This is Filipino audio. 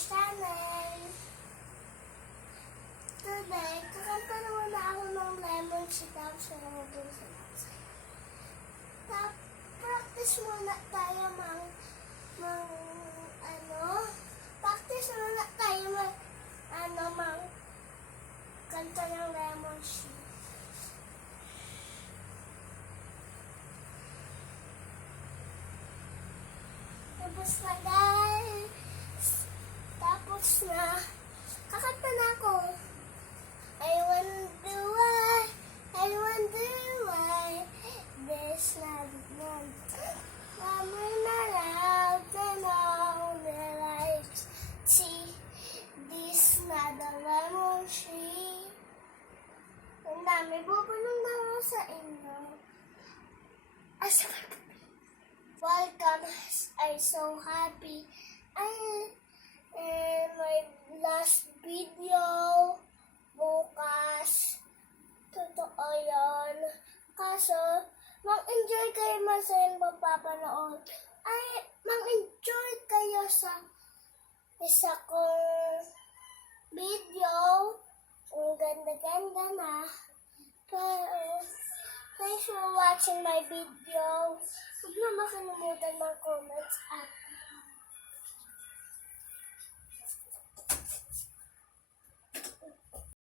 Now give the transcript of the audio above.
channel. Today, kakanta naman na ako ng lemon tea tapos na mabuso na ako sa'yo. Practice muna tayo practice muna tayo kanta ng lemon tea. Tapos na guys. Tapos na. Kakanta na ako. I wonder why there's not one. Mama na loud and all the lights. See, this not a lemon tree. Ang dami bubulong na ako sa inyo. Welcome, I'm so happy. My last video, bukas, totoo yun. Kaso, mag-enjoy kayo masayang papapanood. Mag-enjoy kayo sa isa kong video. Ang ganda-ganda na. Pero, thanks for watching my video. Huwag na makalimutan mag-comments at